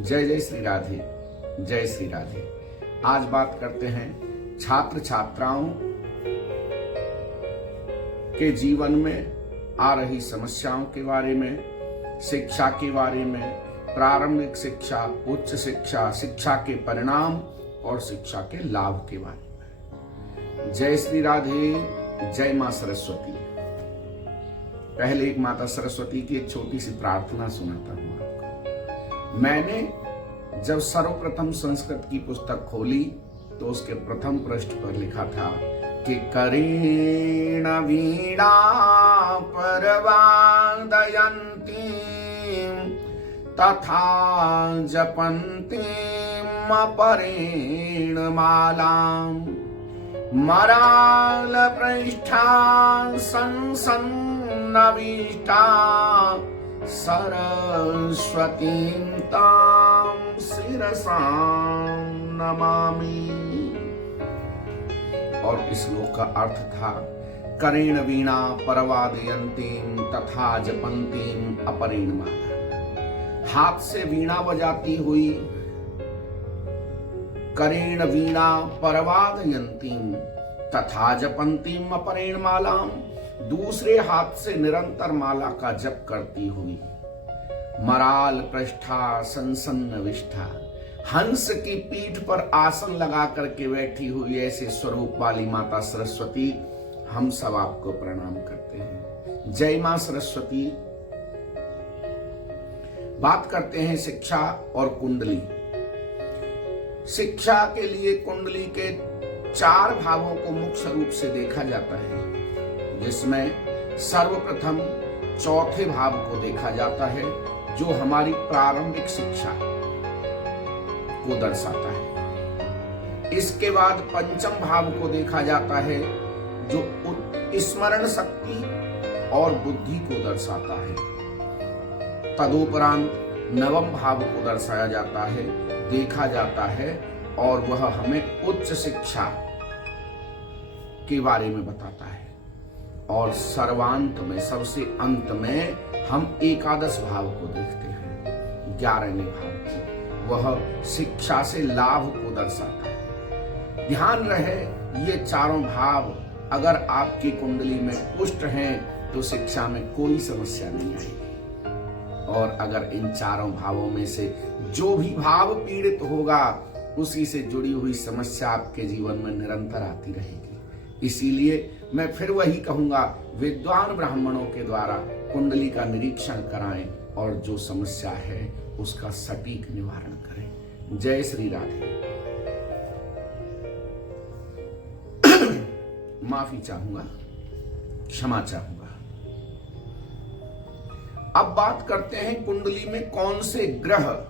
जय जय श्री राधे, जय श्री राधे। आज बात करते हैं छात्र छात्राओं के जीवन में आ रही समस्याओं के बारे में, शिक्षा के बारे में, प्रारंभिक शिक्षा, उच्च शिक्षा, शिक्षा के परिणाम और शिक्षा के लाभ के बारे में। जय श्री राधे, जय मां सरस्वती। पहले एक माता सरस्वती की एक छोटी सी प्रार्थना सुनाता हूं आपको। मैंने जब सर्वप्रथम संस्कृत की पुस्तक खोली तो उसके प्रथम पृष्ठ पर लिखा था कि करेण वीणा परवादयन्ती तथा जपन्तीम अपरेण मालाम मराल पृष्ठा संसन्नविष्टा सरस्वतीं तां शिरसा नमामि। और इस श्लोक का अर्थ था करेण वीणा परवादयन्तीं तथा जपन्तीं अपरेण माला। हाथ से वीणा बजाती हुई करेण वीणा परवादयन्तीं तथा जपन्तीं अपरेण मालाम, दूसरे हाथ से निरंतर माला का जप करती हुई मराल पृष्ठा संसन्न विष्ठा, हंस की पीठ पर आसन लगा करके बैठी हुई ऐसे स्वरूप वाली माता सरस्वती, हम सब आपको प्रणाम करते हैं। जय मां सरस्वती। बात करते हैं शिक्षा और कुंडली। शिक्षा के लिए कुंडली के 4 भावों को मुख्य रूप से देखा जाता है, जिसमें सर्वप्रथम चौथे भाव को देखा जाता है जो हमारी प्रारंभिक शिक्षा को दर्शाता है। इसके बाद पंचम भाव को देखा जाता है जो स्मरण शक्ति और बुद्धि को दर्शाता है। तदुपरांत नवम भाव को दर्शाया जाता है, देखा जाता है, और वह हमें उच्च शिक्षा के बारे में बताता है। और सर्वांत में, सबसे अंत में हम एकादश भाव को देखते हैं, 11वें भाव को, वह शिक्षा से लाभ को दर्शाता है। ध्यान रहे ये चारों भाव अगर आपकी कुंडली में पुष्ट हैं तो शिक्षा में कोई समस्या नहीं आएगी, और अगर इन चारों भावों में से जो भी भाव पीड़ित होगा उसी से जुड़ी हुई समस्या आपके जीवन में निरंतर आती रहेगी। इसीलिए मैं फिर वही कहूंगा, विद्वान ब्राह्मणों के द्वारा कुंडली का निरीक्षण कराएं और जो समस्या है उसका सटीक निवारण करें। जय श्री राधे। माफी चाहूंगा, क्षमा चाहूंगा। अब बात करते हैं कुंडली में कौन से ग्रह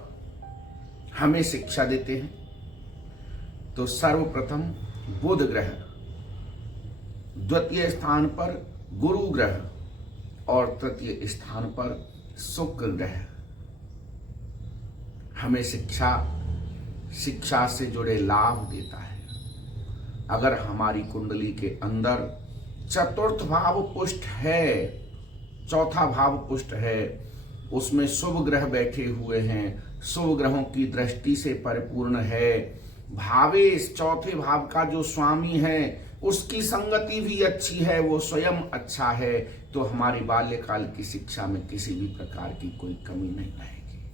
हमें शिक्षा देते हैं। तो सर्वप्रथम बुध ग्रह, द्वितीय स्थान पर गुरु ग्रह और तृतीय स्थान पर शुक्र ग्रह हमें शिक्षा से जुड़े लाभ देता है। अगर हमारी कुंडली के अंदर चतुर्थ भाव पुष्ट है, चौथा भाव पुष्ट है, उसमें शुभ ग्रह बैठे हुए हैं, शुभ ग्रहों की दृष्टि से परिपूर्ण है, भावेश चौथे भाव का जो स्वामी है उसकी संगति भी अच्छी है, वो स्वयं अच्छा है, तो हमारी बाल्यकाल की शिक्षा में किसी भी प्रकार की कोई कमी नहीं रहेगी।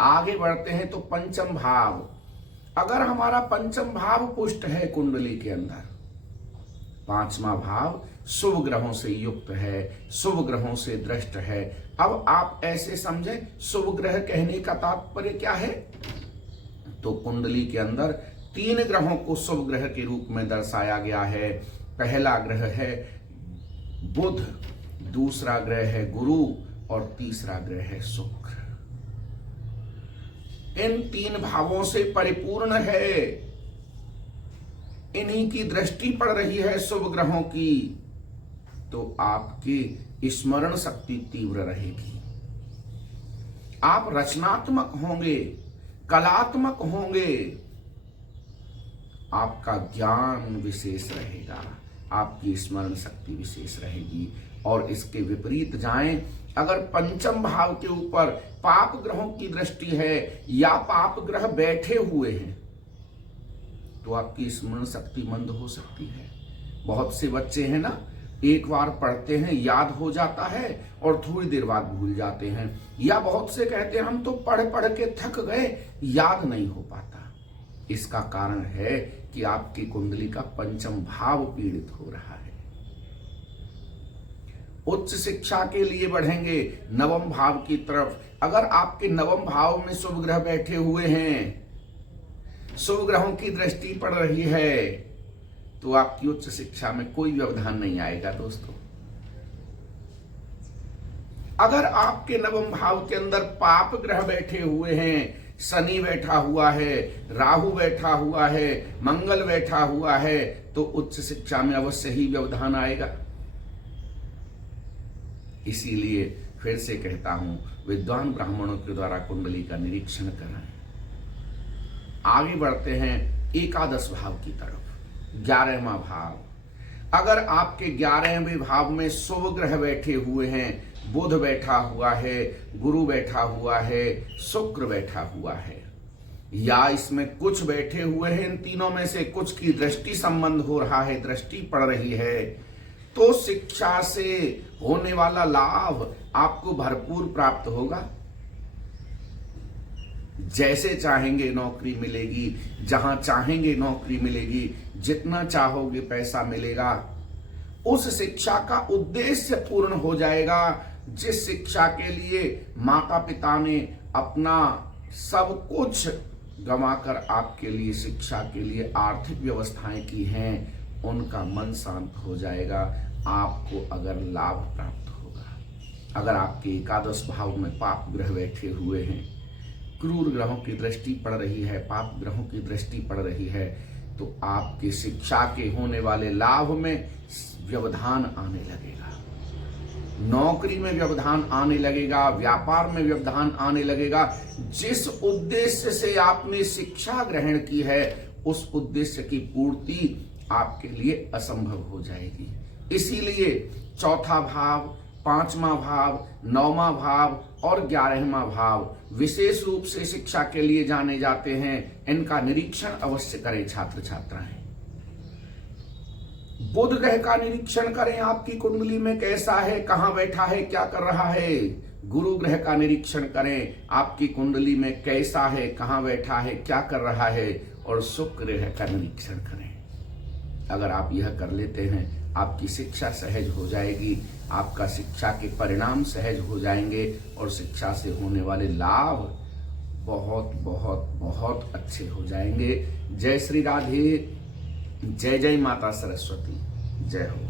आगे बढ़ते हैं तो पंचम भाव। अगर हमारा पंचम भाव पुष्ट है कुंडली के अंदर, 5वां भाव शुभ ग्रहों से युक्त है, शुभ ग्रहों से दृष्ट है। अब आप ऐसे समझें, शुभ ग्रह कहने का तात्पर्य क्या है? तो कुंडली के अंदर 3 ग्रहों को शुभ ग्रह के रूप में दर्शाया गया है। पहला ग्रह है बुध, दूसरा ग्रह है गुरु और तीसरा ग्रह है शुक्र। इन 3 भावों से परिपूर्ण है, इन्हीं की दृष्टि पड़ रही है शुभ ग्रहों की, तो आपकी स्मरण शक्ति तीव्र रहेगी, आप रचनात्मक होंगे, कलात्मक होंगे, आपका ज्ञान विशेष रहेगा, आपकी स्मरण शक्ति विशेष रहेगी और इसके विपरीत जाएं, अगर पंचम भाव के ऊपर पाप ग्रहों की दृष्टि है या पाप ग्रह बैठे हुए हैं तो आपकी स्मरण शक्ति मंद हो सकती है। बहुत से बच्चे हैं ना, एक बार पढ़ते हैं याद हो जाता है और थोड़ी देर बाद भूल जाते हैं, या बहुत से कहते हैं हम तो पढ़ पढ़ के थक गए, याद नहीं हो पाता। इसका कारण है कि आपकी कुंडली का पंचम भाव पीड़ित हो रहा है। उच्च शिक्षा के लिए बढ़ेंगे नवम भाव की तरफ। अगर आपके नवम भाव में शुभ ग्रह बैठे हुए हैं, शुभ ग्रहों की दृष्टि पड़ रही है, तो आपकी उच्च शिक्षा में कोई व्यवधान नहीं आएगा दोस्तों। अगर आपके नवम भाव के अंदर पाप ग्रह बैठे हुए हैं, शनि बैठा हुआ है, राहु बैठा हुआ है, मंगल बैठा हुआ है, तो उच्च शिक्षा में अवश्य ही व्यवधान आएगा। इसीलिए फिर से कहता हूं, विद्वान ब्राह्मणों के द्वारा कुंडली का निरीक्षण कराएं। आगे बढ़ते हैं एकादश भाव की तरफ। 11वां भाव, अगर आपके 11वें भाव में शुभ ग्रह बैठे हुए हैं, बुध बैठा हुआ है, गुरु बैठा हुआ है, शुक्र बैठा हुआ है, या इसमें कुछ बैठे हुए हैं, इन तीनों में से कुछ की दृष्टि संबंध हो रहा है, दृष्टि पड़ रही है, तो शिक्षा से होने वाला लाभ आपको भरपूर प्राप्त होगा। जैसे चाहेंगे नौकरी मिलेगी, जहां चाहेंगे नौकरी मिलेगी, जितना चाहोगे पैसा मिलेगा। उस शिक्षा का उद्देश्य पूर्ण हो जाएगा जिस शिक्षा के लिए माता पिता ने अपना सब कुछ गंवाकर आपके लिए शिक्षा के लिए आर्थिक व्यवस्थाएं की हैं, उनका मन शांत हो जाएगा। आपको अगर लाभ प्राप्त होगा। अगर आपके एकादश भाव में पाप ग्रह बैठे हुए हैं, क्रूर ग्रहों की दृष्टि पड़ रही है, पाप ग्रहों की दृष्टि पड़ रही है, तो आपकी शिक्षा के होने वाले लाभ में व्यवधान आने लगेगा, नौकरी में व्यवधान आने लगेगा, व्यापार में व्यवधान आने लगेगा। जिस उद्देश्य से आपने शिक्षा ग्रहण की है उस उद्देश्य की पूर्ति आपके लिए असंभव हो जाएगी। इसीलिए चौथा भाव, 5वां भाव, 9वां भाव और 11वां भाव विशेष रूप से शिक्षा के लिए जाने जाते हैं। इनका निरीक्षण अवश्य करें छात्र छात्राएं। बुध ग्रह का निरीक्षण करें, आपकी कुंडली में कैसा है, कहां बैठा है, क्या कर रहा है। गुरु ग्रह का निरीक्षण करें, आपकी कुंडली में कैसा है, कहां बैठा है, क्या कर रहा है। और शुक्र ग्रह का निरीक्षण करें। अगर आप यह कर लेते हैं, आपकी शिक्षा सहज हो जाएगी, आपका शिक्षा के परिणाम सहज हो जाएंगे और शिक्षा से होने वाले लाभ बहुत बहुत बहुत अच्छे हो जाएंगे। जय श्री राधे, जय जय माता सरस्वती, जय हो।